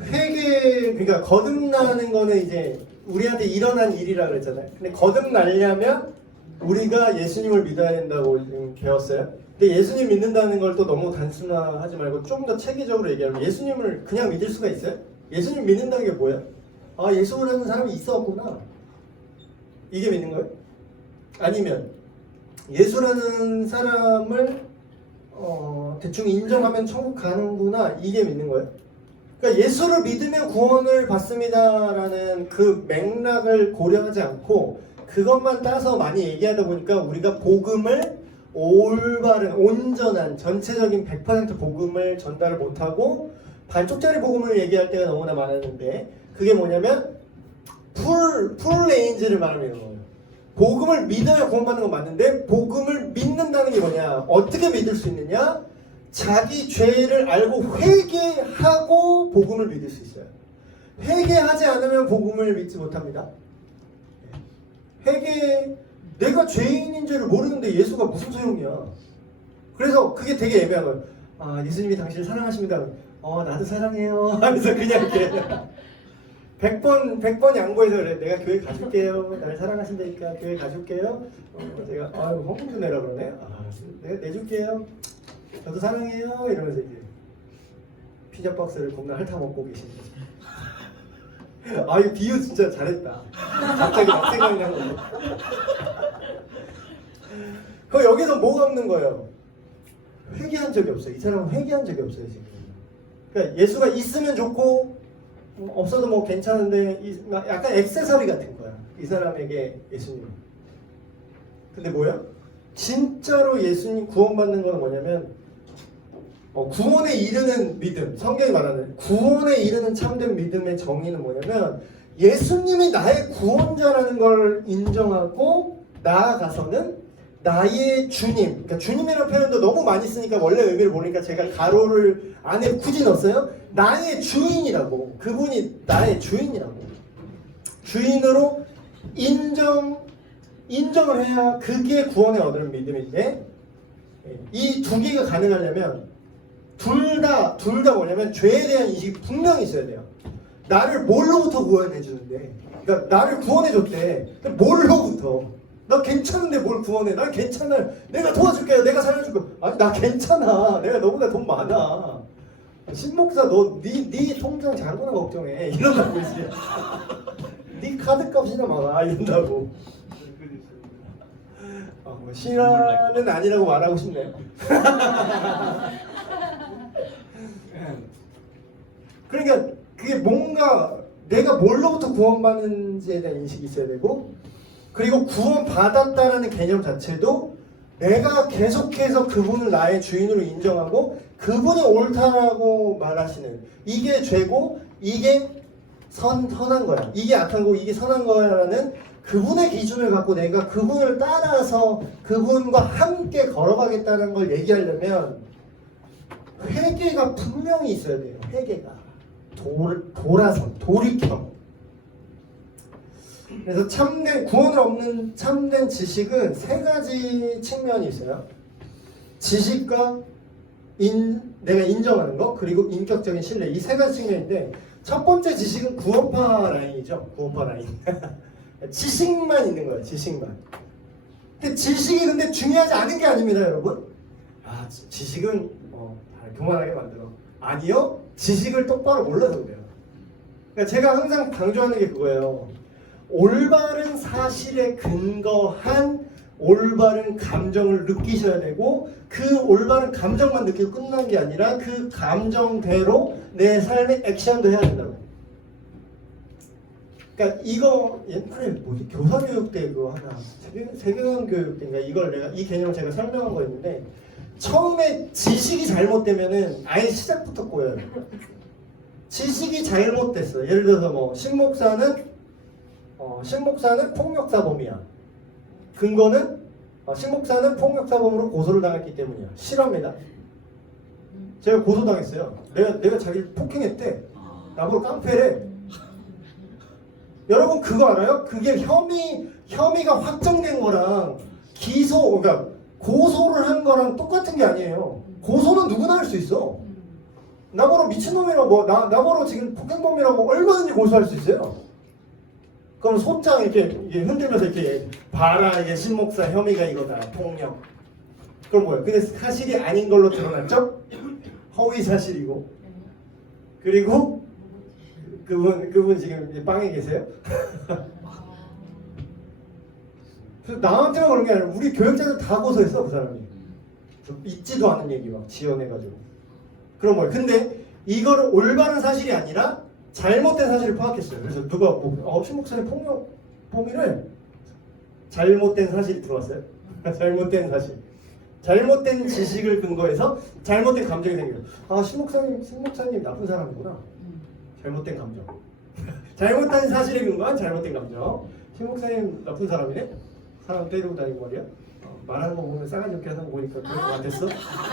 회개, 그러니까 거듭나는 거는 이제 우리한테 일어난 일이라 그랬잖아요. 근데 거듭나려면 우리가 예수님을 믿어야 된다고 지금 배웠어요. 근데 예수님 믿는다는 걸 또 너무 단순화하지 말고 좀 더 체계적으로 얘기하면 예수님을 그냥 믿을 수가 있어요? 예수님 믿는다는 게 뭐예요? 아, 예수라는 사람이 있었구나. 이게 믿는 거예요? 아니면 예수라는 사람을 대충 인정하면 천국 가는구나. 이게 믿는 거예요? 그러니까 예수를 믿으면 구원을 받습니다라는 그 맥락을 고려하지 않고 그것만 따서 많이 얘기하다 보니까 우리가 복음을 올바른, 온전한, 전체적인 100% 복음을 전달을 못하고 반쪽짜리 복음을 얘기할 때가 너무나 많았는데 그게 뭐냐면 풀 레인지를 말하는 거예요. 복음을 믿어야 구원받는 건 맞는데 복음을 믿는다는 게 뭐냐? 어떻게 믿을 수 있느냐? 자기 죄를 알고 회개하고 복음을 믿을 수 있어요. 회개하지 않으면 복음을 믿지 못합니다. 내가 죄인인 줄을 모르는데 예수가 무슨 소용이야. 그래서 그게 되게 애매한 거예요. 아, 예수님이 당신을 사랑하십니다. 나도 사랑해요 하면서 그냥 이렇게 100번 양보해서 그래. 내가 교회 가줄게요. 날 사랑하신다니까 교회 가줄게요. 제가 헌금도 내라 그러네. 내가 내줄게요. 저도 사랑해요. 이러면서 이제 피자 박스를 겁나 핥아먹고 계신 거죠. 이 비유 진짜 잘했다. 갑자기 막 생각이 난 건데. 그럼 여기서 뭐가 없는 거예요? 회개한 적이 없어요. 이 사람은 회개한 적이 없어요 지금. 그러니까 예수가 있으면 좋고 없어도 뭐 괜찮은데 약간 액세서리 같은 거야. 이 사람에게 예수님. 근데 뭐야? 진짜로 예수님 구원받는 건 뭐냐면 구원에 이르는 믿음. 성경이 말하는 구원에 이르는 참된 믿음의 정의는 뭐냐면 예수님이 나의 구원자라는 걸 인정하고 나아가서는 나의 주님, 그러니까 주님이라는 표현도 너무 많이 쓰니까 원래 의미를 모르니까 제가 가로를 안에 굳이 넣었어요. 나의 주인이라고. 그분이 나의 주인이라고. 주인으로 인정을 해야 그게 구원에 얻는 믿음인데 이 두 개가 가능하려면 둘 다 뭐냐면 죄에 대한 인식이 분명히 있어야 돼요. 나를 뭘로부터 구원해 주는데, 그러니까 나를 구원해 줬대. 뭘로부터? 나 괜찮은데 뭘 구원해? 나 괜찮아. 내가 도와줄게요. 내가 살려줄게요. 아니 나 괜찮아. 내가 너보다 돈 많아. 신목사 네 통장 잔고나 걱정해. 이런다고 이제. 네 카드값이나 막아 이런다고. 신화는 아니라고 말하고 싶네. 그러니까 그게 뭔가 내가 뭘로부터 구원받는지에 대한 인식이 있어야 되고 그리고 구원받았다라는 개념 자체도 내가 계속해서 그분을 나의 주인으로 인정하고 그분이 옳다라고 말하시는 이게 죄고 이게 선한 거야. 이게 악한 거고 이게 선한 거야라는 그분의 기준을 갖고 내가 그분을 따라서 그분과 함께 걸어가겠다는 걸 얘기하려면 회개가 분명히 있어야 돼요. 회개가. 돌아선, 돌이켜. 그래서 참된 구원을 얻는 참된 지식은 세 가지 측면이 있어요. 지식과 내가 인정하는 거 그리고 인격적인 신뢰 이 세 가지 측면인데 첫 번째 지식은 구원파 라인이죠. 구원파 라인. 지식만 있는 거예요. 지식만. 근데 지식이 근데 중요하지 않은 게 아닙니다, 여러분. 지식은 교만하게 만들어. 아니요. 지식을 똑바로 몰라서 그래요. 그러니까 제가 항상 강조하는 게 그거예요. 올바른 사실에 근거한 올바른 감정을 느끼셔야 되고 그 올바른 감정만 느끼고 끝난 게 아니라 그 감정대로 내 삶의 액션도 해야 된다고. 그러니까 이거 옛날에 뭐지 교사교육 때 그거 하나 세계관 교육 때인가 이걸 내가 이 개념을 제가 설명한 거였는데 처음에 지식이 잘못되면은 아예 시작부터 꼬여요. 지식이 잘못됐어. 예를 들어서 뭐 신목사는 폭력사범이야. 근거는 신목사는 폭력사범으로 고소를 당했기 때문이야. 실화입니다. 제가 고소당했어요. 내가 자기를 폭행했대. 나보고 깡패래. 여러분 그거 알아요? 그게 혐의가 확정된 거랑 그러니까 고소를 한 거랑 똑같은 게 아니에요. 고소는 누구나 할 수 있어. 나보러 미친놈이라고 뭐 나보러 지금 폭행범이라고 얼마든지 고소할 수 있어요. 그럼 소장 이렇게 흔들면서 이렇게 봐라 이게 신목사 혐의가 이거다 폭력. 그럼 뭐야? 근데 사실이 아닌 걸로 드러났죠? 허위 사실이고. 그리고 그분 지금 빵에 계세요? 나한테만 그런 게 아니라 우리 교역자들 다 고소했어 그 사람이. 있지도 않은 얘기 막 지어내가지고. 그런 거예요. 근데 이거를 올바른 사실이 아니라 잘못된 사실을 파악했어요. 그래서 누가 신목사님 폭력 범위를 잘못된 사실이 들어왔어요. 잘못된 사실. 잘못된 지식을 근거해서 잘못된 감정이 생겨요. 아 신목사님 나쁜 사람이구나. 잘못된 감정. 잘못된 사실에 근거한 잘못된 감정. 신목사님 나쁜 사람이네? 사람 때리고 다니고 말이야? 말하는 거 보면 싸가지 없게 하는 거 보니까 그럴 것 같았어?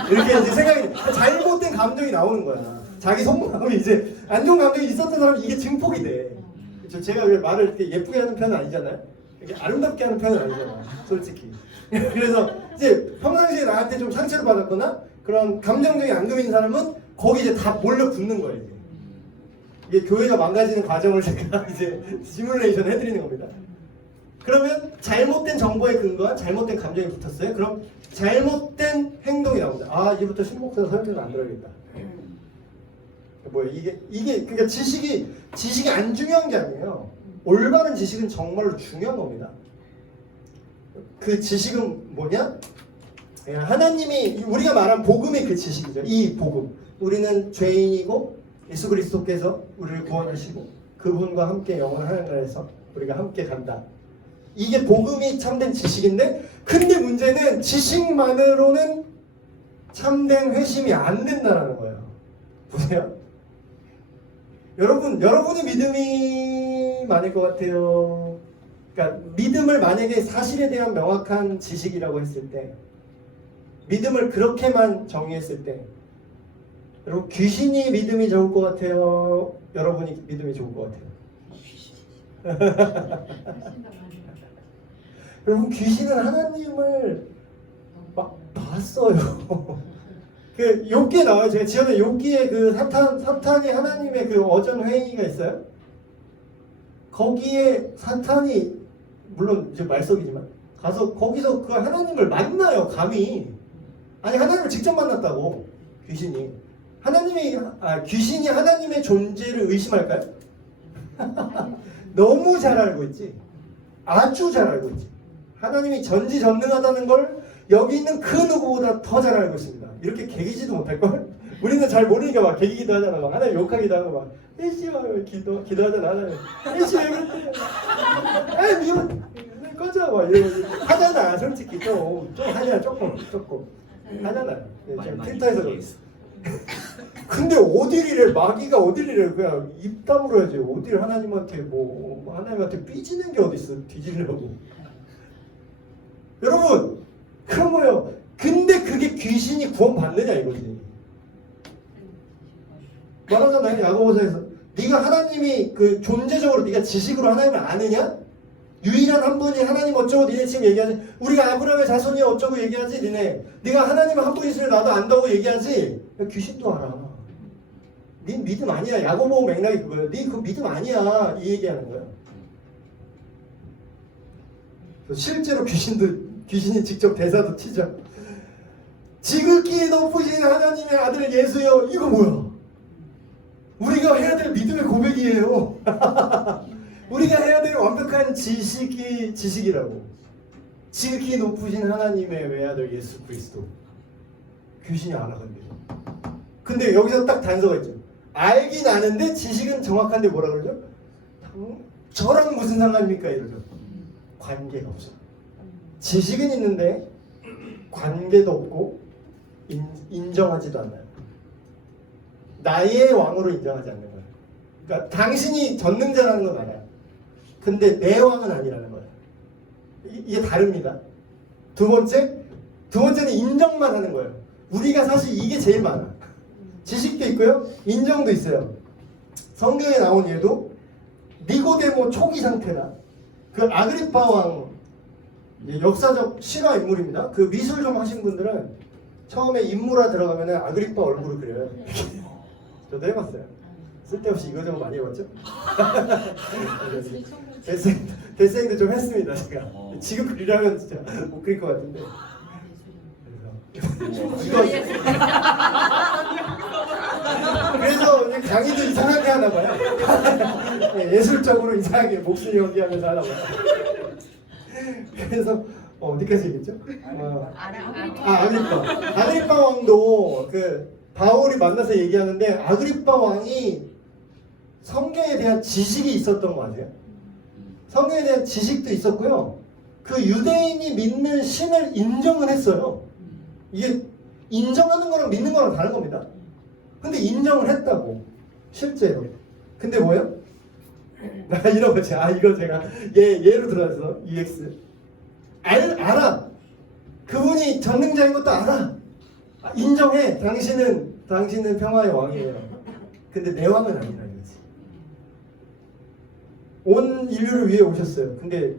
이렇게 이제 생각이 잘못된 감정이 나오는 거야. 자기 속마음이 이제 안 좋은 감정이 있었던 사람이 이게 증폭이 돼. 그렇죠? 제가 왜 말을 이렇게 예쁘게 하는 편은 아니잖아요? 이렇게 아름답게 하는 편은 아니잖아. 솔직히. 그래서 이제 평상시에 나한테 좀 상처를 받았거나 그런 감정적인 앙금인 사람은 거기 이제 다 몰려 붙는 거예요. 이게 교회가 망가지는 과정을 제가 이제 시뮬레이션 해드리는 겁니다. 그러면 잘못된 정보에 근거한 잘못된 감정이 붙었어요. 그럼 잘못된 행동이 나옵니다. 아 이제부터 신목사 설교는 안 들어야겠다. 뭐야 이게 그러니까 지식이 안 중요한 게 아니에요. 올바른 지식은 정말로 중요한 겁니다. 그 지식은 뭐냐? 하나님이 우리가 말한 복음이 그 지식이죠. 이 복음. 우리는 죄인이고 예수 그리스도께서 우리를 구원하시고 그분과 함께 영원한 하늘나라에서 우리가 함께 간다. 이게 복음이 참된 지식인데 근데 문제는 지식만으로는 참된 회심이 안 된다는 거예요. 보세요. 여러분이 믿음이 많을 것 같아요. 그러니까 믿음을 만약에 사실에 대한 명확한 지식이라고 했을 때 믿음을 그렇게만 정의했을 때 여러분 귀신이 믿음이 좋을 것 같아요? 여러분이 믿음이 좋을 것 같아요? 여러분 귀신은 하나님을 막 봤어요. 그 욥기에 나와요. 제가 지난번에 욥기에 그 사탄이 하나님의 그 어전 회의가 있어요. 거기에 사탄이 물론 이제 말석이지만 가서 거기서 그 하나님을 만나요. 감히 아니 하나님을 직접 만났다고 귀신이 귀신이 하나님의 존재를 의심할까요? 너무 잘 알고 있지. 아주 잘 알고 있지. 하나님이 전지전능하다는 걸 여기 있는 그 누구보다 더 잘 알고 있습니다. 이렇게 개기지도 못할걸? 우리는 잘 모르니까 막 개기기도 하잖아. 막 하나님 욕하기도 하고 막 에이씨 막 기도하잖아. 하나님 에이씨 왜 그랬대? 아 미워 꺼져 막 이러고 하잖아. 솔직히 좀 하냐 조금 하잖아. 필터에서 그랬어. 근데 어디를 마귀가 어디를 그냥 입 다물어야지. 어디를 하나님한테 하나님한테 삐지는 게 어디 있어? 뒤지려고. 여러분 그런 거예요. 근데 그게 귀신이 구원받느냐 이거지. 말하잖아요. 야고보서에서 네가 하나님이 그 존재적으로 네가 지식으로 하나님을 아느냐? 유일한 한 분이 하나님 어쩌고 니네 지금 얘기하지. 우리가 아브라함의 자손이 어쩌고 얘기하지. 네가 하나님 한 분 있으면 나도 안다고 얘기하지. 귀신도 알아. 네 믿음 아니야. 야고보 맥락이 그거예요. 네 그 믿음 아니야. 이 얘기하는 거야. 실제로 귀신이 직접 대사도 치죠. 지극히 높으신 하나님의 아들 예수여. 이거 뭐야? 우리가 해야 될 믿음의 고백이에요. 우리가 해야 될 완벽한 지식이라고. 지극히 높으신 하나님의 외아들 예수 그리스도. 귀신이 알아갑니다. 근데 여기서 딱 단서가 있죠. 알긴 아는데 지식은 정확한데 뭐라 그러죠? 저랑 무슨 상관입니까? 이러죠. 관계가 없어. 지식은 있는데 관계도 없고 인정하지도 않아요. 나의 왕으로 인정하지 않는 거예요. 그러니까 당신이 전능자라는 건 알아요. 근데 내 왕은 아니라는 거예요. 이게 다릅니다. 두 번째는 인정만 하는 거예요. 우리가 사실 이게 제일 많아. 지식도 있고요. 인정도 있어요. 성경에 나온 예도 니고데모 초기 상태나 그 아그리파 왕 역사적 실화 인물입니다. 그 미술 좀 하신 분들은 처음에 인물화 들어가면 아그리파 얼굴을 그려요. 저도 해봤어요. 쓸데없이 이거저거 많이 해봤죠? 데스잉도 좀 했습니다 제가. 지금 그리려면 진짜 못 그릴 것 같은데. 그래서 이제 강의도 이상하게 하나 봐요. 예술적으로 이상하게 목소리 연기하면서 하나 봐요. 그래서 어디까지 얘기했죠? 아그리빠 왕도 그 바울이 만나서 얘기하는데 아그리빠 왕이 성경에 대한 지식이 있었던 거 아세요? 성경에 대한 지식도 있었고요. 그 유대인이 믿는 신을 인정을 했어요. 이게 인정하는 거랑 믿는 거랑 다른 겁니다. 근데 인정을 했다고 실제로. 근데 뭐예요? 이런 거지. 이거 제가 예로 들어서 EX 알아. 그분이 전능자인 것도 알아. 인정해. 당신은 평화의 왕이에요. 근데 내 왕은 아니라 이거지. 온 인류를 위해 오셨어요. 근데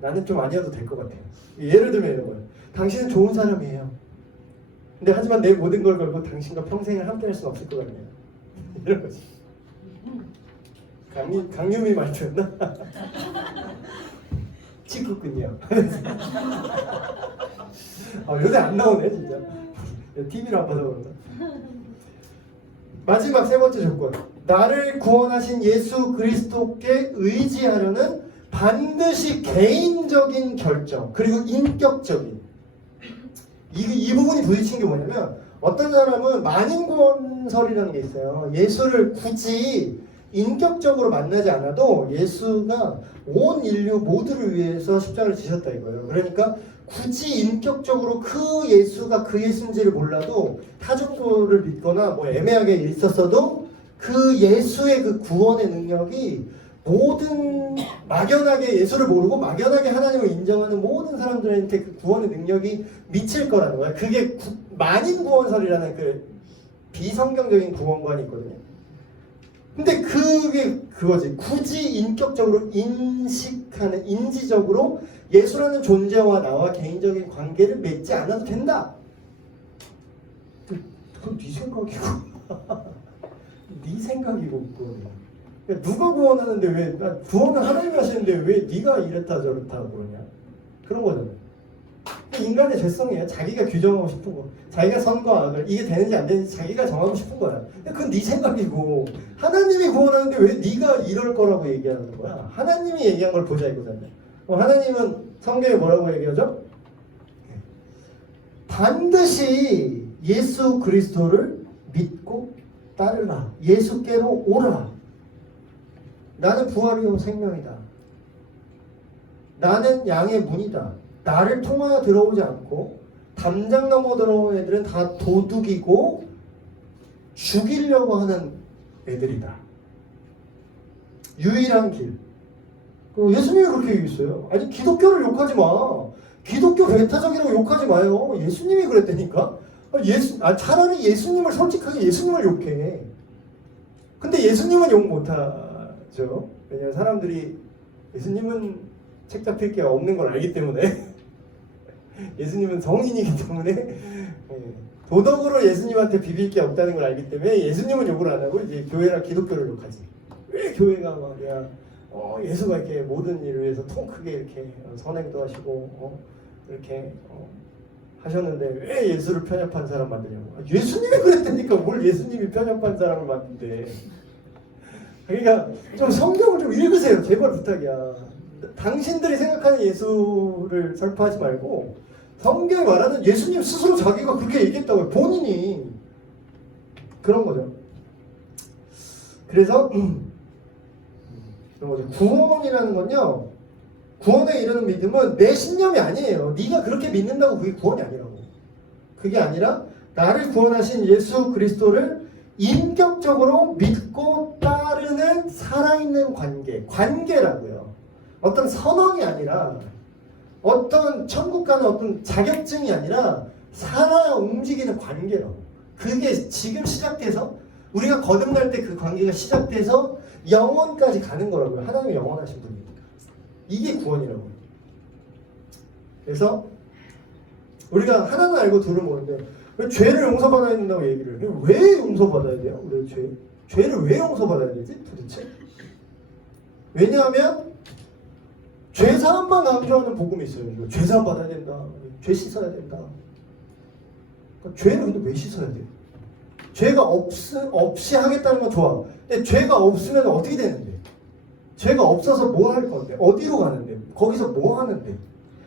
나는 좀 아니어도 될 것 같아요. 예를 들면 이런 거예요. 당신은 좋은 사람이에요. 근데 하지만 내 모든 걸 걸고 당신과 평생을 함께 할 수는 없을 것 같네요. 이런 거지. 강유미 말투였나? 직구꾼이요. 요새 안 나오네 진짜. TV를 안 봐서 그런가. 마지막 세 번째 조건. 나를 구원하신 예수 그리스도께 의지하려는 반드시 개인적인 결정 그리고 인격적인 이 부분이 부딪힌 게 뭐냐면 어떤 사람은 만인구원설이라는 게 있어요. 예수를 굳이 인격적으로 만나지 않아도 예수가 온 인류 모두를 위해서 십자가를 지셨다 이거예요. 그러니까 굳이 인격적으로 그 예수가 그 예수인지를 몰라도 타종교를 믿거나 뭐 애매하게 있었어도 그 예수의 그 구원의 능력이 모든 막연하게 예수를 모르고 막연하게 하나님을 인정하는 모든 사람들한테 그 구원의 능력이 미칠 거라는 거야. 그게 만인구원설이라는 그 비성경적인 구원관이 있거든요. 근데 그게 그거지. 굳이 인격적으로 인식하는 인지적으로 예수라는 존재와 나와 개인적인 관계를 맺지 않아도 된다. 그건 네 생각이고 네 생각이고 그거는. 누가 구원하는데 왜 구원을 하나님이 하시는데 왜 네가 이랬다 저랬다 그러냐. 그런 거잖아요. 인간의 죄성이에요. 자기가 규정하고 싶은 거. 자기가 선과 악을 이게 되는지 안 되는지 자기가 정하고 싶은 거야. 그건 네 생각이고 하나님이 구원하는데 왜 네가 이럴 거라고 얘기하는 거야. 하나님이 얘기한 걸 보자 이거잖아요. 하나님은 성경에 뭐라고 얘기하죠? 반드시 예수 그리스도를 믿고 따르라. 예수께로 오라. 나는 부활이요 생명이다. 나는 양의 문이다. 나를 통하여 들어오지 않고 담장 넘어 들어온 애들은 다 도둑이고 죽이려고 하는 애들이다. 유일한 길. 예수님이 그렇게 얘기했어요. 아니 기독교를 욕하지 마. 기독교 배타적이라고 욕하지 마요. 예수님이 그랬다니까. 차라리 예수님을 솔직하게 예수님을 욕해. 근데 예수님은 욕 못하죠. 왜냐면 사람들이 예수님은 책 잡힐 게 없는 걸 알기 때문에 예수님은 성인이기 때문에 도덕으로 예수님한테 비빌 게 없다는 걸 알기 때문에 예수님은 욕을 안 하고 이제 교회나 기독교를 욕하지. 왜 교회가 말이야 예수가 이렇게 모든 일을 위해서 통 크게 이렇게 선행도 하시고 이렇게 하셨는데 왜 예수를 편협한 사람 만드냐고. 예수님이 그랬다니까 뭘 예수님이 편협한 사람을 만든대. 그러니까 좀 성경을 좀 읽으세요. 제발 부탁이야. 당신들이 생각하는 예수를 설파하지 말고 성경에 말하는 예수님 스스로 자기가 그렇게 얘기했다고요. 본인이. 그런 거죠. 그래서 그런 거죠. 구원이라는 건요. 구원에 이르는 믿음은 내 신념이 아니에요. 네가 그렇게 믿는다고 그게 구원이 아니라고. 그게 아니라 나를 구원하신 예수 그리스도를 인격적으로 믿고 따르는 살아있는 관계라고요. 어떤 선언이 아니라 어떤 천국 가는 어떤 자격증이 아니라 살아 움직이는 관계라고. 그게 지금 시작돼서 우리가 거듭날 때 그 관계가 시작돼서 영원까지 가는 거라고요. 하나님이 영원하신 분이니까. 이게 구원이라고요. 그래서 우리가 하나는 알고 둘은 모르는데 왜 죄를 용서받아야 된다고 얘기를 해요? 왜 용서받아야 돼요? 우리 죄? 죄를 왜 용서받아야 되지 도대체? 왜냐하면 죄사함만 강조하는 복음이 있어요. 죄사함 받아야 된다. 죄 씻어야 된다. 그러니까 죄를 근데 왜 씻어야 돼? 죄가 없이 하겠다는 건 좋아. 근데 죄가 없으면 어떻게 되는데? 죄가 없어서 뭐 할 건데? 어디로 가는데? 거기서 뭐 하는데?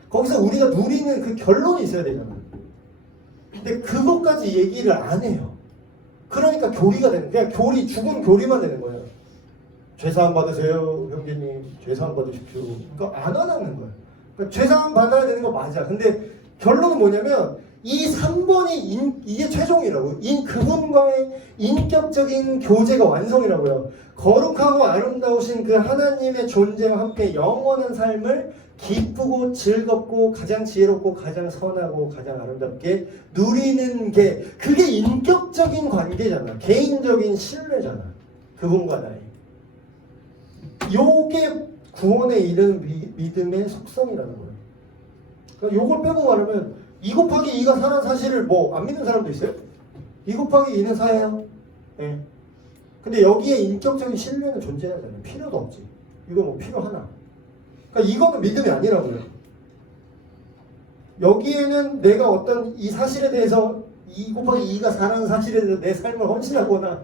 거기서 우리가 누리는 그 결론이 있어야 되잖아. 근데 그것까지 얘기를 안 해요. 그러니까 교리가 되는 거야. 그냥 죽은 교리만 되는 거예요. 죄사함 받으세요, 형제님. 죄사함 받으십시오. 그러니까 안 하는 거예요. 그러니까 죄사함 받아야 되는 거 맞아. 근데 결론은 뭐냐면 이 3번이 이게 최종이라고. 그분과의 인격적인 교제가 완성이라고요. 거룩하고 아름다우신 그 하나님의 존재와 함께 영원한 삶을 기쁘고 즐겁고 가장 지혜롭고 가장 선하고 가장 아름답게 누리는 게 그게 인격적인 관계잖아. 개인적인 신뢰잖아. 그분과 나의. 요게 구원에 이르는 믿음의 속성이라는 거예요. 그러니까 요걸 빼고 말하면 2 곱하기 2가 4라는 사실을 뭐 안 믿는 사람도 있어요? 2 곱하기 2는 4예요. 네. 근데 여기에 인격적인 신뢰는 존재하잖아요. 필요도 없지. 이거 뭐 필요하나? 그러니까 이거는 믿음이 아니라고요. 여기에는 내가 어떤 이 사실에 대해서 2 곱하기 2가 4라는 사실에 대해서 내 삶을 헌신하거나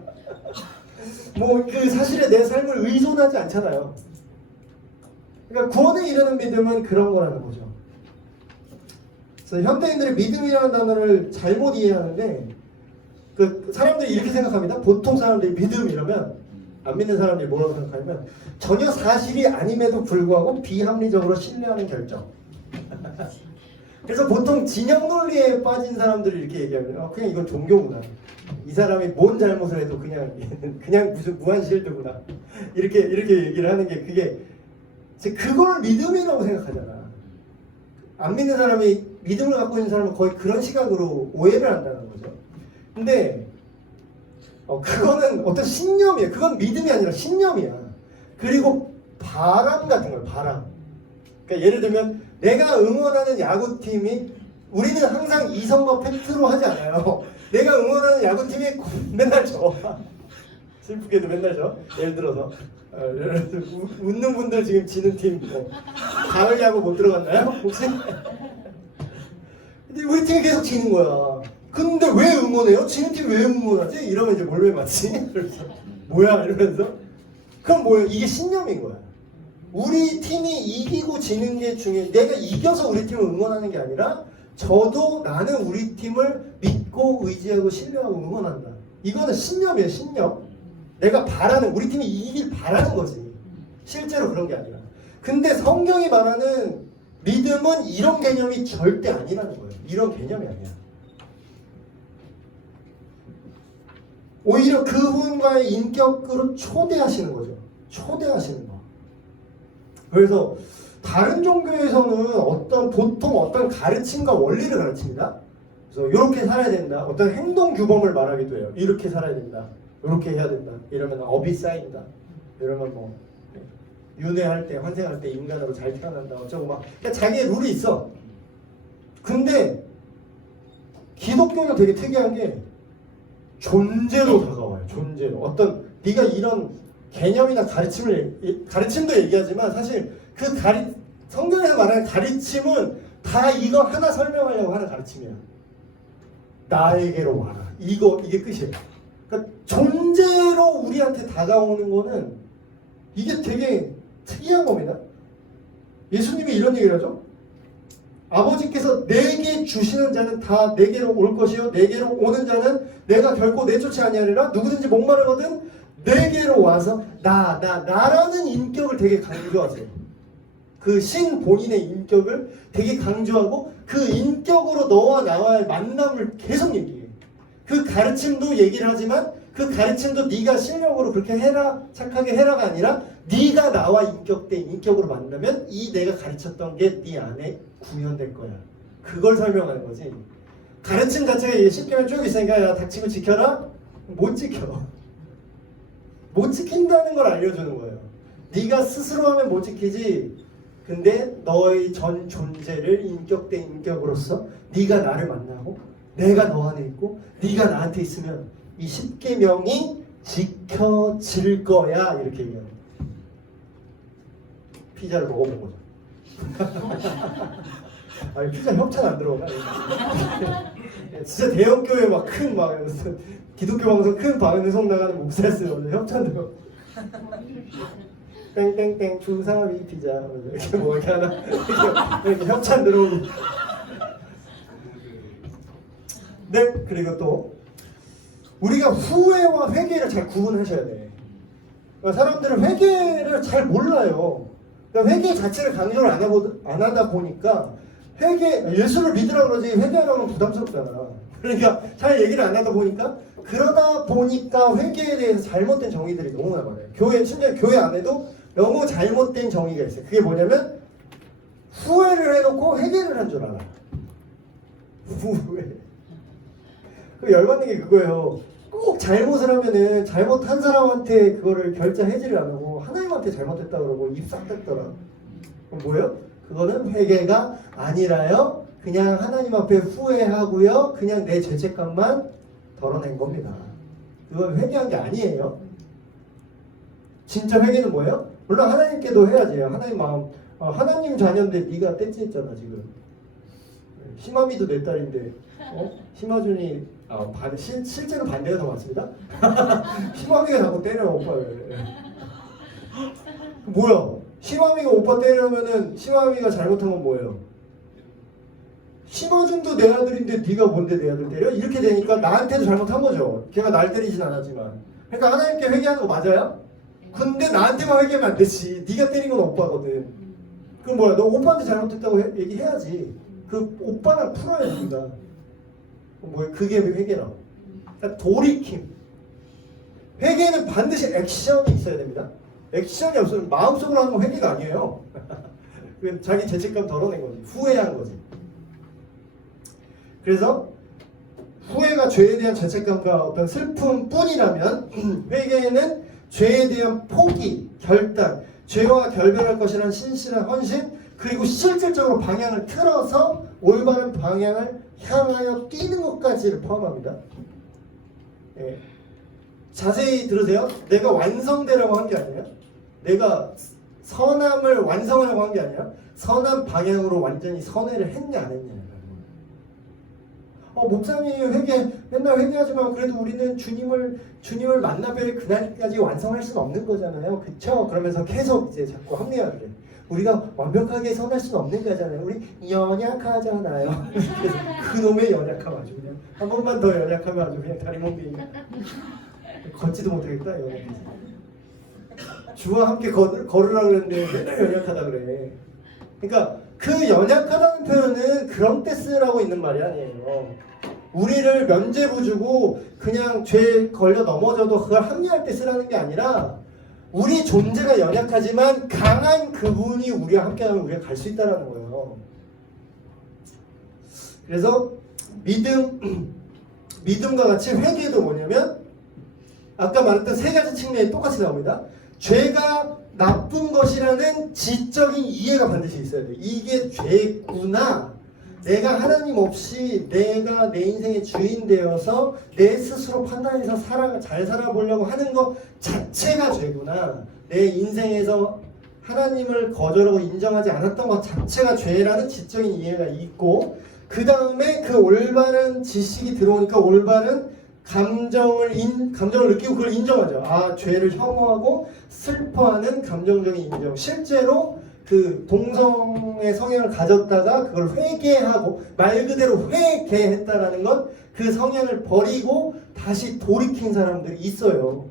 뭐 그 사실에 내 삶을 의존하지 않잖아요. 그러니까 구원에 이르는 믿음은 그런 거라는 거죠. 그래서 현대인들이 믿음이라는 단어를 잘못 이해하는데 그 사람들이 이렇게 생각합니다. 보통 사람들이 믿음 이러면 안 믿는 사람들이 뭐라고 생각하냐면 전혀 사실이 아님에도 불구하고 비합리적으로 신뢰하는 결정. 그래서 보통 진영 논리에 빠진 사람들이 이렇게 얘기하면 그냥 이건 종교구나. 이 사람이 뭔 잘못을 해도 그냥 무슨 무한실드구나. 이렇게 얘기를 하는 게 그걸 믿음이라고 생각하잖아. 안 믿는 사람이 믿음을 갖고 있는 사람은 거의 그런 시각으로 오해를 한다는 거죠. 근데 그거는 어떤 신념이에요. 그건 믿음이 아니라 신념이야. 그리고 바람 같은 거예요. 바람. 그러니까 예를 들면 내가 응원하는 야구팀이 우리는 항상 이성과 팩트로 하지 않아요. 내가 응원하는 야구팀이 맨날 져. 슬프게도 맨날 져. 예를 들어서 웃는 분들 지금 지는 팀 가을 야구 못 들어갔나요? 혹시? 근데 우리 팀이 계속 지는 거야. 근데 왜 응원해요? 지는 팀 왜 응원하지? 이러면 이제 뭘 왜 맞지? 그래서 뭐야? 이러면서 그럼 뭐예요? 이게 신념인 거야. 우리 팀이 이기고 지는 게 중요해. 내가 이겨서 우리 팀을 응원하는 게 아니라 저도 나는 우리 팀을 믿고 의지하고 신뢰하고 응원한다. 이거는 신념이에요. 신념. 내가 바라는 우리 팀이 이기길 바라는 거지. 실제로 그런 게 아니라. 근데 성경이 말하는 믿음은 이런 개념이 절대 아니라는 거예요. 이런 개념이 아니야. 오히려 그분과의 인격으로 초대하시는 거죠. 초대하시는 거. 그래서 다른 종교에서는 보통 어떤 가르침과 원리를 가르칩니다. 그래서 이렇게 살아야 된다. 어떤 행동 규범을 말하기도 해요. 이렇게 살아야 된다. 이렇게 해야 된다. 이러면 업이 쌓인다. 이러면 뭐 윤회할 때, 환생할 때 인간으로 잘 태어난다. 어쩌고 막 그러니까 자기의 룰이 있어. 근데 기독교는 되게 특이한 게 존재로 다가와요. 존재로. 어떤 네가 이런 개념이나 가르침도 얘기하지만 사실 그 성경에서 말하는 가르침은 다 이거 하나 설명하려고 하는 가르침이야. 나에게로 와라. 이게 끝이에요. 그러니까 존재로 우리한테 다가오는 거는 이게 되게 특이한 겁니다. 예수님이 이런 얘기를 하죠. 아버지께서 내게 주시는 자는 다 내게로 올 것이요 내게로 오는 자는 내가 결코 내쫓지 아니하리라. 누구든지 목마르거든 내게로 와서 나라는 인격을 되게 강조하세요. 그 신 본인의 인격을 되게 강조하고 그 인격으로 너와 나와의 만남을 계속 얘기해요. 그 가르침도 얘기를 하지만 그 가르침도 네가 실력으로 그렇게 해라 착하게 해라가 아니라 네가 나와 인격으로 만나면 이 내가 가르쳤던 게 네 안에 구현될 거야. 그걸 설명하는 거지. 가르침 자체가 10개면 쭉 있으니까 야 닥치고 지켜라? 못 지켜. 못 지킨다는 걸 알려주는 거예요. 네가 스스로 하면 못 지키지. 근데 너의 전 존재를 인격 대 인격으로서 네가 나를 만나고 내가 너 안에 있고 네가 나한테 있으면 이 10계명이 지켜질 거야 이렇게 얘기합니다. 피자를 먹어본 거죠. 아니 피자 협찬 안 들어오나? 진짜 대형 교회 막 큰 막 기독교 방송 큰 방송 나가는 목사였어요. 협찬 들어. 땡땡땡 주사위 피자 이렇게 뭐 이렇게 하나 이렇게 협찬 들어오고. 네, 그리고 또 우리가 후회와 회개를 잘 구분하셔야 돼. 그러니까 사람들은 회개를 잘 몰라요. 그러니까 회개 자체를 강조를 안 하다 보니까 예수를 믿으라고 그러지 회개하라면 부담스럽잖아. 그러니까 잘 얘기를 안 하다 보니까 그러다 보니까 회개에 대해서 잘못된 정의들이 너무나 많아요. 심지어 교회 안에도 너무 잘못된 정의가 있어요. 그게 뭐냐면 후회를 해놓고 회개를 한 줄 알아. 후회. 그 열받는 게 그거예요. 꼭 잘못을 하면은 잘못한 사람한테 그거를 결자 해지를 안 하고 하나님한테 잘못했다 그러고 입 싹 닫더라. 그럼 뭐예요? 그거는 회개가 아니라요. 그냥 하나님 앞에 후회하고요. 그냥 내 죄책감만 덜어낸 겁니다. 그건 회개한 게 아니에요. 진짜 회개는 뭐예요? 물론 하나님께도 해야지. 하나님 마음, 하나님 자녀인데 네가 떼찌했잖아 지금. 희마미도 내 딸인데, 희마준이 실제로 반대가 더 많습니다. 희마미가 자꾸 때려 오빠를. 뭐야? 희마미가 오빠 때리면은 희마미가 잘못한 건 뭐예요? 희마준도 내 아들인데 네가 뭔데 내 아들 때려? 이렇게 되니까 나한테도 잘못한 거죠. 걔가 날 때리진 않았지만. 그러니까 하나님께 회개하는 거 맞아요? 근데 나한테만 회개하면 안 되지. 네가 때린 건 오빠거든. 그럼 뭐야? 너 오빠한테 잘못했다고 얘기해야지. 그 오빠랑 풀어야 됩니다. 뭐야? 그게 회개라. 그러니까 돌이킴. 회개는 반드시 액션이 있어야 됩니다. 액션이 없으면 마음속으로 하는 건 회개가 아니에요. 자기 죄책감 덜어낸 거지. 후회한 거지. 그래서 후회가 죄에 대한 죄책감과 어떤 슬픔뿐이라면 회개는 죄에 대한 포기, 결단, 죄와 결별할 것이라는 신실한 헌신, 그리고 실질적으로 방향을 틀어서 올바른 방향을 향하여 뛰는 것까지를 포함합니다. 예. 자세히 들으세요. 내가 완성되라고 한 게 아니에요. 내가 선함을 완성하려고 한 게 아니라 선한 방향으로 완전히 선회를 했냐 안 했냐. 목사님 맨날 회개하지만 그래도 우리는 주님을 만나뵐 그날까지 완성할 수는 없는 거잖아요. 그쵸? 그러면서 계속 이제 자꾸 합리화를 해. 우리가 완벽하게 선할 수는 없는 거잖아요. 우리 연약하잖아요. 그래서 그놈의 연약함 아주 그냥 한 번만 더 연약하면 아주 그냥 다리 몽둥이가 걷지도 못하겠다. 연약해서. 주와 함께 걸으라고 그랬는데 맨날 연약하다 그래. 그러니까 그 연약하다는 표현은 그런 때 쓰라고 있는 말이 아니에요. 우리를 면죄부 주고 그냥 죄 걸려 넘어져도 그걸 합리할 때 쓰라는 게 아니라 우리 존재가 연약하지만 강한 그분이 우리와 함께하면 우리가 갈 수 있다는 거예요. 그래서 믿음과 같이 회개도 뭐냐면 아까 말했던 세 가지 측면이 똑같이 나옵니다. 죄가 나쁜 것이라는 지적인 이해가 반드시 있어야 돼요. 이게 죄구나. 내가 하나님 없이 내가 내 인생의 주인 되어서 내 스스로 판단해서 잘 살아보려고 하는 것 자체가 죄구나. 내 인생에서 하나님을 거절하고 인정하지 않았던 것 자체가 죄라는 지적인 이해가 있고, 그 다음에 그 올바른 지식이 들어오니까 올바른 감정을 느끼고 그걸 인정하죠. 아, 죄를 혐오하고 슬퍼하는 감정적인 인정. 실제로 그 동성의 성향을 가졌다가 그걸 회개하고 말 그대로 회개했다라는 건 그 성향을 버리고 다시 돌이킨 사람들이 있어요.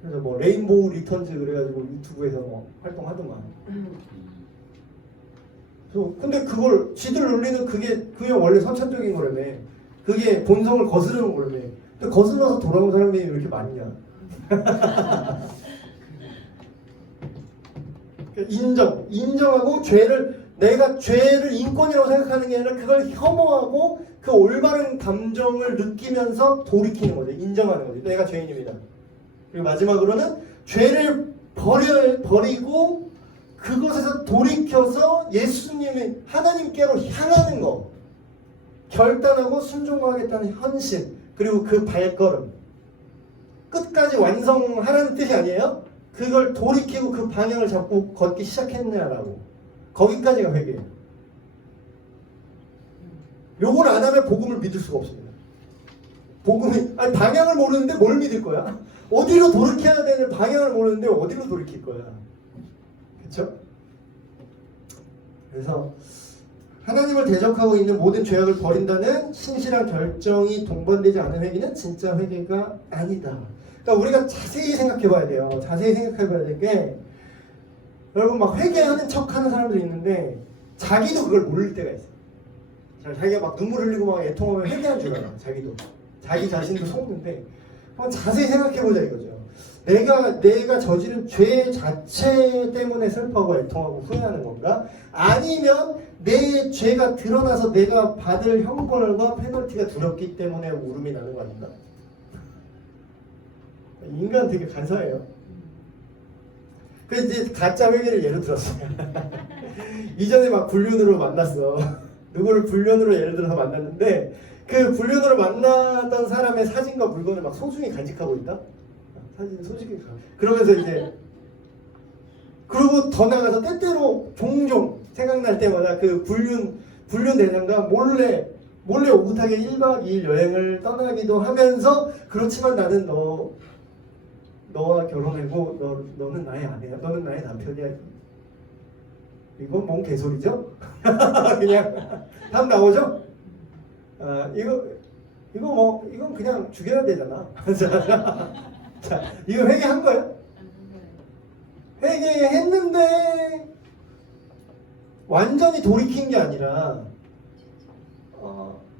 그래서 뭐 레인보우 리턴즈 그래가지고 유튜브에서 뭐 활동하더만. 근데 그걸 지들 논리는 그게 원래 선천적인 거라며. 그게 본성을 거스르는 거라며. 근데 거슬러서 돌아온 사람이 왜 이렇게 많냐? 인정하고 내가 죄를 인권이라고 생각하는 게 아니라 그걸 혐오하고 그 올바른 감정을 느끼면서 돌이키는 거죠. 인정하는 거죠. 내가 죄인입니다. 그리고 마지막으로는 죄를 버리고 그것에서 돌이켜서 예수님의 하나님께로 향하는 거. 결단하고 순종하겠다는 헌신. 그리고 그 발걸음. 끝까지 완성하라는 뜻이 아니에요. 그걸 돌이키고 그 방향을 잡고 걷기 시작했냐라고. 거기까지가 회개예요. 요걸 안 하면 복음을 믿을 수가 없습니다. 복음이 아니 방향을 모르는데 뭘 믿을 거야? 어디로 돌이켜야 되는 방향을 모르는데 어디로 돌이킬 거야? 그렇죠? 그래서 하나님을 대적하고 있는 모든 죄악을 버린다는 신실한 결정이 동반되지 않은 회개는 진짜 회개가 아니다. 그러니까 우리가 자세히 생각해 봐야 돼요. 자세히 생각해 봐야 될 게 여러분 막 회개하는 척 하는 사람들이 있는데 자기도 그걸 모를 때가 있어요. 자기가 막 눈물 흘리고 막 애통하면 회개한 줄 알아. 자기도. 자기 자신도 속는데 한번 자세히 생각해 보자 이거죠. 내가 저지른 죄 자체 때문에 슬퍼하고 애통하고 후회하는 건가? 아니면 내 죄가 드러나서 내가 받을 형벌과 페널티가 두렵기 때문에 울음이 나는 거 아닌가? 인간 되게 간사해요. 그래서 이제 가짜 회개를 예를 들었어요. 이전에 막 불륜으로 만났어. 누구를 불륜으로 예를 들어서 만났는데 그 불륜으로 만났던 사람의 사진과 물건을 막 소중히 간직하고 있다? 사진 소중히 그러면서 이제 그리고 더 나가서 때때로 종종 생각날 때마다 그 불륜 대상과 몰래 오붓하게 1박 2일 여행을 떠나기도 하면서 그렇지만 나는 너와 결혼하고 너는 나의 아내야. 너는 나의 남편이야. 이건 뭔 개소리죠? 그냥 답 나오죠? 이건 그냥 죽여야 되잖아. 자, 이거 회개한 거예요? 회개했는데 완전히 돌이킨 게 아니라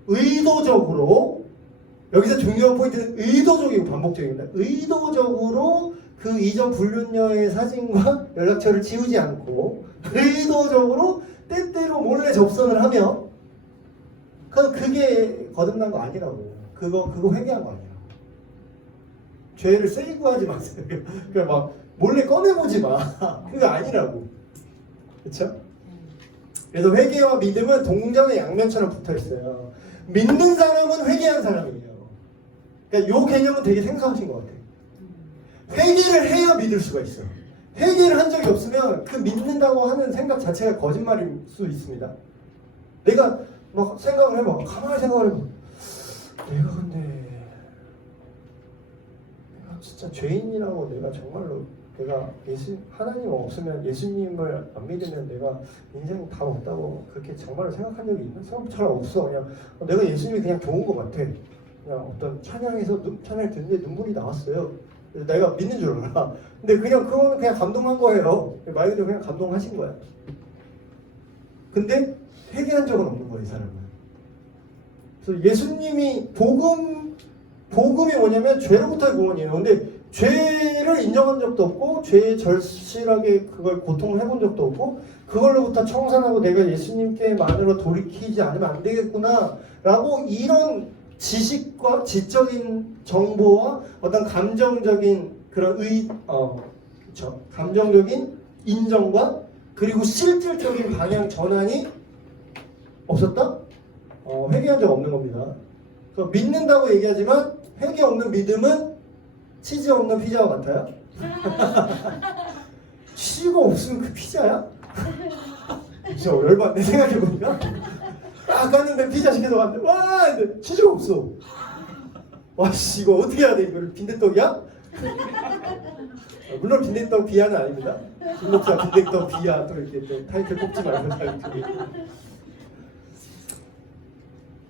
의도적으로 여기서 중요한 포인트는 의도적이고 반복적입니다. 의도적으로 그 이전 불륜녀의 사진과 연락처를 지우지 않고 의도적으로 때때로 몰래 접선을 하며 그게 거듭난 거 아니라고. 그거 회개한 거 아니라고. 죄를 세이브하지 마세요. 그냥 막 몰래 꺼내보지 마. 그거 아니라고. 그렇죠? 그래서 회개와 믿음은 동전의 양면처럼 붙어 있어요. 믿는 사람은 회개한 사람이에요. 그러니까 요 개념은 되게 생소하신 것 같아요. 회개를 해야 믿을 수가 있어요. 회개를 한 적이 없으면 그 믿는다고 하는 생각 자체가 거짓말일 수 있습니다. 내가 막 생각을 해봐. 가만히 생각을 해봐. 내가 근데 내가 진짜 죄인이라고 내가 정말로 내가 하나님 없으면 예수님을 안 믿으면 내가 인생 다 없다고 그렇게 정말로 생각한 적이 있나? 잘 없어. 그냥 내가 예수님이 그냥 좋은 것 같아. 그냥 어떤 찬양에서 찬양 듣는데 눈물이 나왔어요. 그래서 내가 믿는 줄 알아. 근데 그거는 그냥 감동한 거예요. 말 그대로 그냥 감동하신 거야. 근데 회개한 적은 없는 거예요, 이 사람은. 그래서 예수님이 복음이 뭐냐면 죄로부터의 구원이에요. 근데 죄를 인정한 적도 없고 죄에 절실하게 그걸 고통을 해본 적도 없고 그걸로부터 청산하고 내가 예수님께만으로 돌이키지 않으면 안 되겠구나 라고 이런 지식과 지적인 정보와 어떤 감정적인 그런 감정적인 인정과 그리고 실질적인 방향 전환이 없었다? 회개한 적 없는 겁니다. 믿는다고 얘기하지만 회개 없는 믿음은 치즈 없는 피자와 같아요? 치즈가 없으면 그 피자야? 진짜 열받네 생각해보니까. 딱 갔는데 피자 시켜서 갔는데 와! 근데 치즈가 없어. 와씨 이거 어떻게 해야 돼? 이거 빈대떡이야? 물론 빈대떡 비하는 아닙니다. 김목사 빈대떡 비하 또 이렇게 또 타이틀 뽑지 말고 잘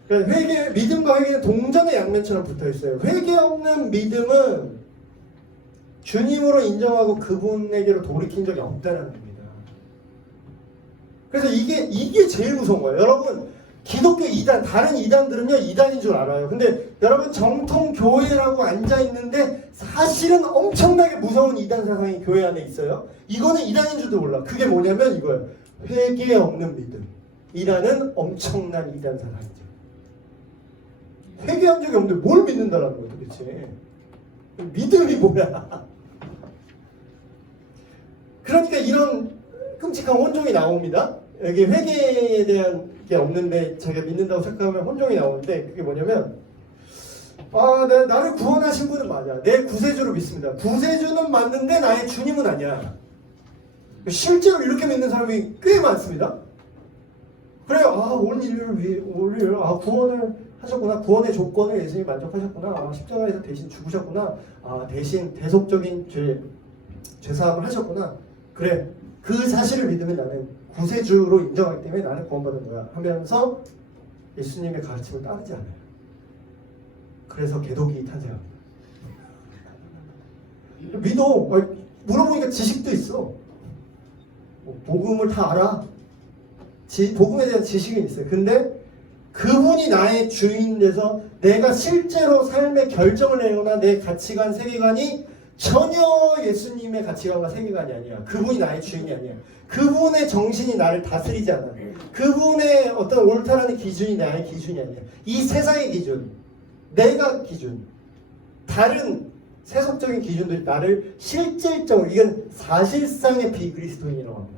그러니까 믿음과 회개는 동전의 양면처럼 붙어 있어요. 회개 없는 믿음은 주님으로 인정하고 그분에게로 돌이킨 적이 없다는 겁니다. 그래서 이게 제일 무서운 거예요. 여러분 기독교 이단, 다른 이단들은요 이단인 줄 알아요. 근데 여러분 정통 교회라고 앉아 있는데 사실은 엄청나게 무서운 이단 사상이 교회 안에 있어요. 이거는 이단인 줄도 몰라. 그게 뭐냐면 이거예요. 회개 없는 믿음이라는 엄청난 이단 사상이죠. 회개한 적이 없는데 뭘 믿는다라는 거예요 도대체. 믿음이 뭐야. 그러니까 이런 끔찍한 혼종이 나옵니다. 여기 회개에 대한 게 없는데 자기가 믿는다고 생각하면 혼종이 나오는데 그게 뭐냐면 나를 구원하신 분은 맞아. 내 구세주로 믿습니다. 구세주는 맞는데 나의 주님은 아니야. 실제로 이렇게 믿는 사람이 꽤 많습니다. 그래요. 온 인류를 위해 구원을 하셨구나. 구원의 조건을 예수님이 만족하셨구나. 십자가에서 대신 죽으셨구나. 대신 대속적인 죄사함을 하셨구나. 그래. 그 사실을 믿으면 나는 구세주로 인정하기 때문에 나는 구원받은 거야 하면서 예수님의 가르침을 따르지 않아요. 그래서 개독이 탄생합니다. 믿어. 물어보니까 지식도 있어. 복음을 다 알아. 복음에 대한 지식은 있어요. 근데 그분이 나의 주인 돼서 내가 실제로 삶의 결정을 내거나 내 가치관, 세계관이 전혀 예수님의 가치관과 세계관이 아니야. 그분이 나의 주인이 아니야. 그분의 정신이 나를 다스리지 않아. 그분의 어떤 옳다라는 기준이 나의 기준이 아니야. 이 세상의 기준, 내가 기준, 다른 세속적인 기준들이 나를 실질적으로, 이건 사실상의 비그리스도인이라고 합니다.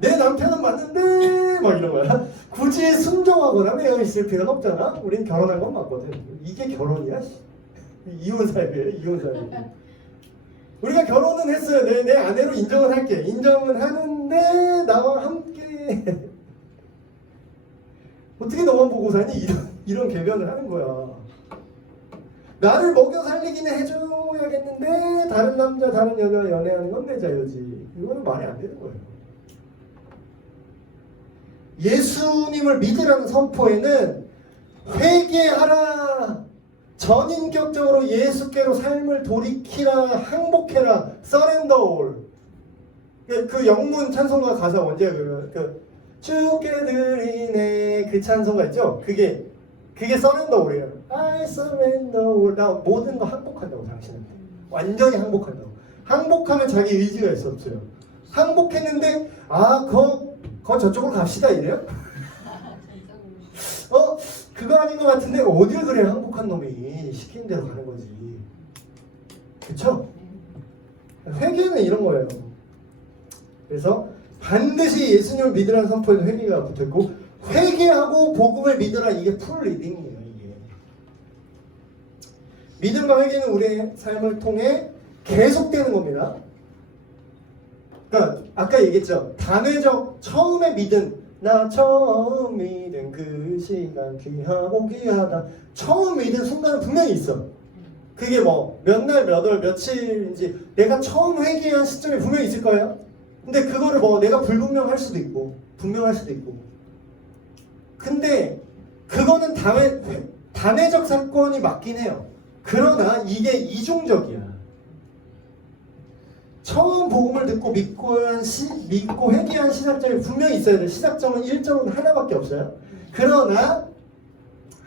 내 남편은 맞는데 막 이런 거야. 굳이 순종하거나 매여 있을 필요가 없잖아. 우린 결혼한 건 맞거든. 이게 결혼이야? 이혼 사유예요. 이혼 사유. 우리가 결혼은 했어요. 내 아내로 인정은 할게. 인정은 하는데 나와 함께 어떻게 너만 보고 사니? 이런 개변을 하는 거야. 나를 먹여 살리기는 해줘야겠는데 다른 남자 다른 여자 연애하는 건 내 자유지. 이거는 말이 안 되는 거예요. 예수님을 믿으라는 선포에는 회개하라, 전인격적으로 예수께로 삶을 돌이키라, 항복해라, surrender all. 그 영문 찬송가 가사 언제 주께 드리네 그 찬송가 있죠? 그게 surrender all이에요. I surrender all. 나 모든 거 항복한다고 당신한테. 완전히 항복한다고. 항복하면 자기 의지가 있어 없어요. 항복했는데 거 저쪽으로 갑시다 이래요? 그거 아닌 것 같은데 어디를 그래. 항복한 놈이 시키는 대로 가는 거지. 그쵸? 회개는 이런 거예요. 그래서 반드시 예수님을 믿으라는 선포에는 회개가 붙어있고, 회개하고 복음을 믿으라, 이게 풀 리딩이에요. 이게 믿음과 회개는 우리의 삶을 통해 계속되는 겁니다. 그러니까 아까 얘기했죠. 단회적 처음에 믿은, 나 처음 믿은 그 시간 귀하고 귀하다. 처음 믿은 순간은 분명히 있어. 그게 뭐 몇 날, 몇 월, 며칠인지 내가 처음 회개한 시점이 분명히 있을 거예요. 근데 그거를 뭐 내가 불분명할 수도 있고 분명할 수도 있고. 근데 그거는 단회적 사건이 맞긴 해요. 그러나 이게 이중적이야. 처음 복음을 듣고 믿고 회개한 시작점이 분명히 있어야 돼. 시작점은 1점은 하나밖에 없어요. 그러나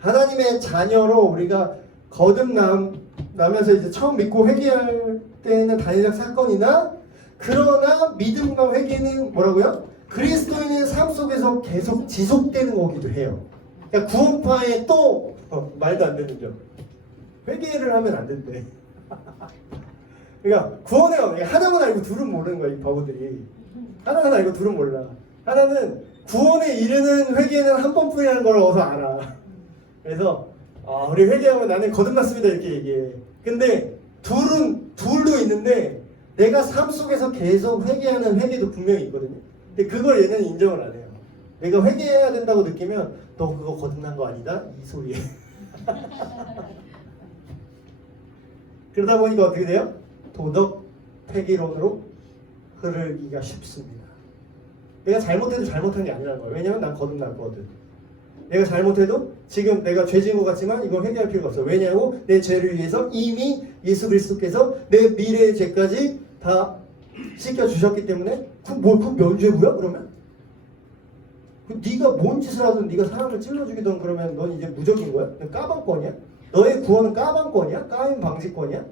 하나님의 자녀로 우리가 거듭나면서 이제 처음 믿고 회개할 때는 단회적 사건이나, 그러나 믿음과 회개는 뭐라고요? 그리스도인의 삶 속에서 계속 지속되는 거기도 해요. 그러니까 구원파에 또 말도 안 되는 점. 회개를 하면 안 된대. 그러니까 구원의 하나만 알고 둘은 모르는 거야, 이 바보들이. 하나는 알고 둘은 몰라. 하나는 구원에 이르는 회개는 한 번뿐이라는 걸 어서 알아. 그래서 우리 회개하면 나는 거듭났습니다 이렇게 얘기해. 근데 둘도 있는데 내가 삶 속에서 계속 회개하는 회개도 분명히 있거든요. 근데 그걸 얘는 인정을 안 해요. 내가 회개해야 된다고 느끼면 너 그거 거듭난 거 아니다? 이 소리에. 그러다 보니까 어떻게 돼요? 도덕 폐기론으로 흐르기가 쉽습니다. 내가 잘못해도 잘못한 게 아니라는 거예요. 왜냐면 난 거듭났거든. 내가 잘못해도 지금 내가 죄 지은 것 같지만 이건 회개할 필요가 없어. 왜냐고? 내 죄를 위해서 이미 예수 그리스도께서 내 미래의 죄까지 다 씻겨주셨기 때문에 그건 면죄부야 그러면? 네가 뭔 짓을 하든 네가 사람을 찔러 죽이든 그러면 넌 이제 무적인 거야? 넌 까방권이야? 너의 구원은 까방권이야? 까임 방지권이야?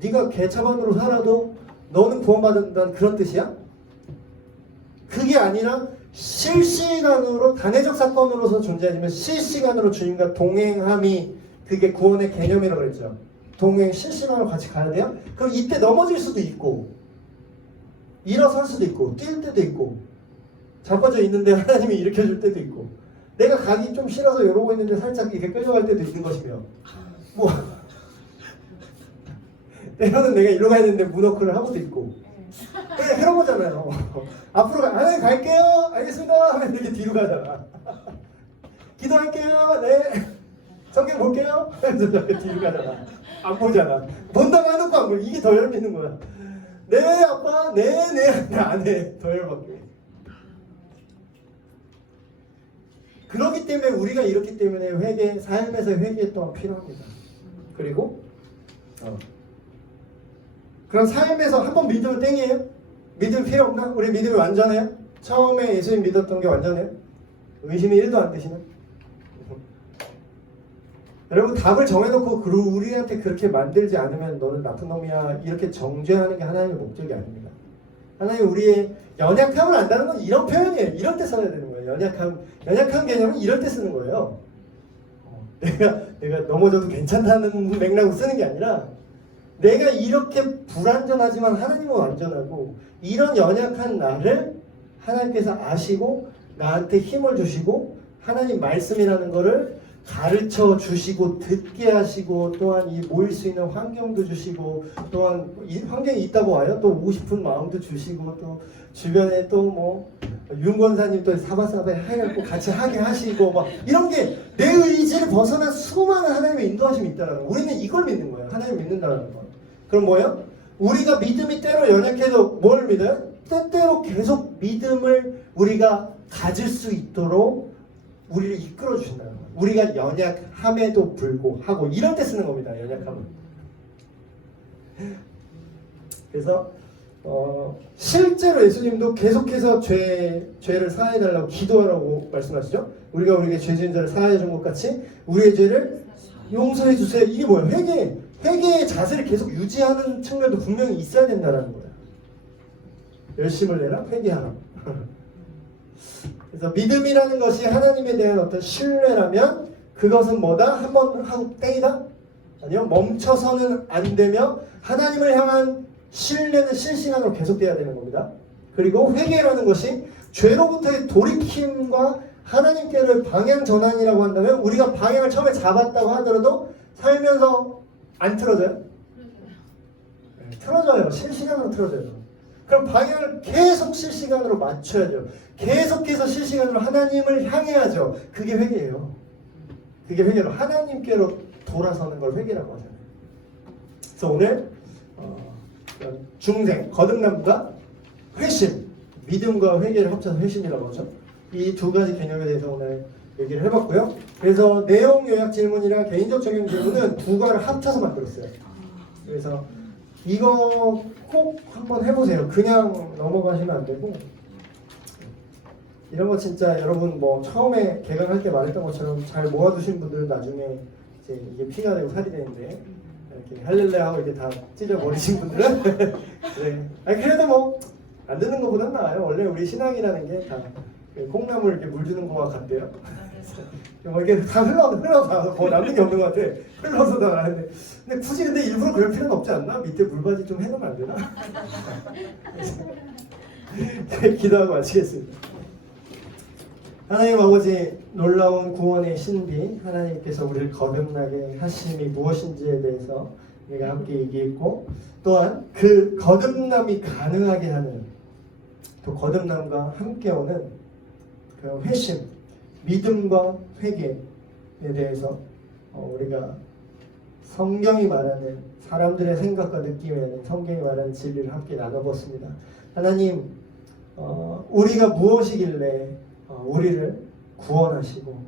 네가 개차반으로 살아도 너는 구원받는다는 그런 뜻이야? 그게 아니라 실시간으로 단회적 사건으로서 존재하지만 실시간으로 주님과 동행함이 그게 구원의 개념이라고 그랬죠. 동행 실시간으로 같이 가야 돼요? 그럼 이때 넘어질 수도 있고 일어설 수도 있고 뛸 때도 있고 자빠져 있는데 하나님이 일으켜줄 때도 있고 내가 가기 좀 싫어서 이러고 있는데 살짝 이렇게 끌려갈 때도 있는 것이며, 뭐 때로는 내가 이러고 있는데 문워크를 하고도 있고, 그냥 그런 거잖아요. 앞으로 갈게요. 알겠습니다. 하면 이렇게 뒤로 가잖아. 기도할게요. 네. 성경 볼게요. 하면서 이렇게 뒤로 가잖아. 안 보잖아. 본다고 해놓고 안 보. 이게 더 열받는 거야. 네 아빠. 네. 안 해. 더 열받게. 그렇기 때문에 우리가 이렇기 때문에 회개, 삶에서 회개 또한 필요합니다. 그리고 그럼 삶에서 한번 믿으면 땡이에요? 믿을 필요 없나? 우리 믿음이 완전해요? 처음에 예수님 믿었던 게 완전해요? 의심이 1도 안 드시나? 여러분 답을 정해놓고 우리한테 그렇게 만들지 않으면 너는 나쁜 놈이야 이렇게 정죄하는 게 하나님의 목적이 아닙니다. 하나님 우리의 연약함을 안다는 건 이런 표현이에요. 이럴 때 써야 되는 거예요. 연약한 개념은 이럴 때 쓰는 거예요. 내가 넘어져도 괜찮다는 맥락으로 쓰는 게 아니라 내가 이렇게 불완전하지만 하나님은 완전하고 이런 연약한 나를 하나님께서 아시고 나한테 힘을 주시고 하나님 말씀이라는 거를 가르쳐 주시고 듣게 하시고 또한 이 모일 수 있는 환경도 주시고 또한 이 환경이 있다고 와요. 또 오고 싶은 마음도 주시고 또 주변에 또 뭐 윤권사님 또 사바사바 해갖고 같이 하게 하시고 막 이런 게 내 의지를 벗어난 수많은 하나님의 인도하심이 있다는 거. 우리는 이걸 믿는 거예요. 하나님 믿는다는 거. 그럼 뭐예요? 우리가 믿음이 때로 연약해도 뭘 믿어요? 때때로 계속 믿음을 우리가 가질 수 있도록 우리를 이끌어 주신다는 거예요. 우리가 연약함에도 불구하고 이럴 때 쓰는 겁니다. 연약함은. 그래서 실제로 예수님도 계속해서 죄를 사해달라고 기도하라고 말씀하시죠. 우리가 우리에게 죄 지은 자를 사하여 준 것 같이 우리의 죄를 용서해 주세요. 이게 뭐예요? 회개의 자세를 계속 유지하는 측면도 분명히 있어야 된다는 거예요. 열심을 내라, 회개하라. 그래서 믿음이라는 것이 하나님에 대한 어떤 신뢰라면 그것은 뭐다? 한번 하고 땡이다? 아니요. 멈춰서는 안 되며 하나님을 향한 신뢰는 실시간으로 계속돼야 되는 겁니다. 그리고 회개라는 것이 죄로부터의 돌이킴과 하나님께를 방향 전환이라고 한다면 우리가 방향을 처음에 잡았다고 하더라도 살면서 안 틀어져요? 틀어져요. 실시간으로 틀어져요. 그럼 방향을 계속 실시간으로 맞춰야죠. 계속해서 실시간으로 하나님을 향해야죠. 그게 회개예요. 그게 회개로 하나님께로 돌아서는 걸 회개라고 하잖아요. 그래서 오늘 중생, 거듭남과 회심, 믿음과 회개를 합쳐서 회심이라고 하죠. 이 두 가지 개념에 대해서 오늘 얘기를 해봤고요. 그래서 내용 요약 질문이랑 개인적 적용 질문은 두 가지를 합쳐서 만들었어요. 그래서 이거 꼭 한번 해보세요. 그냥 넘어가시면 안 되고 이런 거 진짜 여러분 뭐 처음에 개강할 때 말했던 것처럼 잘 모아두신 분들은 나중에 이제 이게 피가 되고 살이 되는데 이렇게 할렐루야 하고 이렇게 다 찢어버리신 분들은 네. 아니 그래도 뭐 안 듣는 것보단 나아요. 원래 우리 신앙이라는 게 다 콩나물 이렇게 물 주는 거와 같대요. 뭐 이게 다 흘러서 뭐 남는 게 없는 것 같아. 흘러서 다 나는데 근데 굳이 근데 일부러 그럴 필요는 없지 않나? 밑에 물바지 좀 해놓으면 안 되나? 기도하고 마치겠습니다. 하나님 아버지 놀라운 구원의 신비 하나님께서 우리를 거듭나게 하심이 무엇인지에 대해서 우리가 함께 얘기했고 또한 그 거듭남이 가능하게 하는 또 거듭남과 함께 오는 그 회심, 믿음과 회개에 대해서 우리가 성경이 말하는 사람들의 생각과 느낌에 성경이 말하는 진리를 함께 나눠봤습니다. 하나님 우리가 무엇이길래 우리를 구원하시고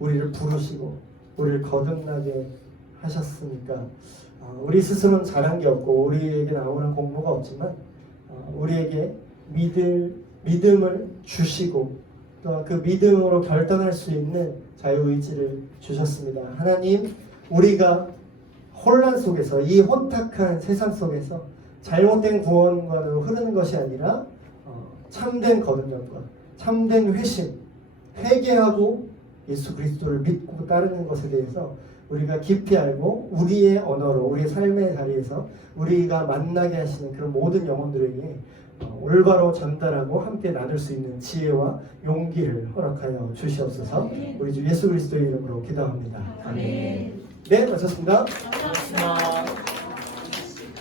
우리를 부르시고 우리를 거듭나게 하셨습니까? 우리 스스로는 잘한 게 없고 우리에게는 아무런 공로가 없지만 우리에게 믿음을 주시고 또 그 믿음으로 결단할 수 있는 자유의지를 주셨습니다. 하나님 우리가 혼란 속에서 이 혼탁한 세상 속에서 잘못된 구원관으로 흐르는 것이 아니라 참된 거듭남과 참된 회심, 회개하고 예수 그리스도를 믿고 따르는 것에 대해서 우리가 깊이 알고 우리의 언어로 우리의 삶의 자리에서 우리가 만나게 하시는 그런 모든 영혼들에게 올바로 전달하고 함께 나눌 수 있는 지혜와 용기를 허락하여 주시옵소서. 우리 주 예수 그리스도의 이름으로 기도합니다. 아멘. 네, 마쳤습니다. 감사합니다.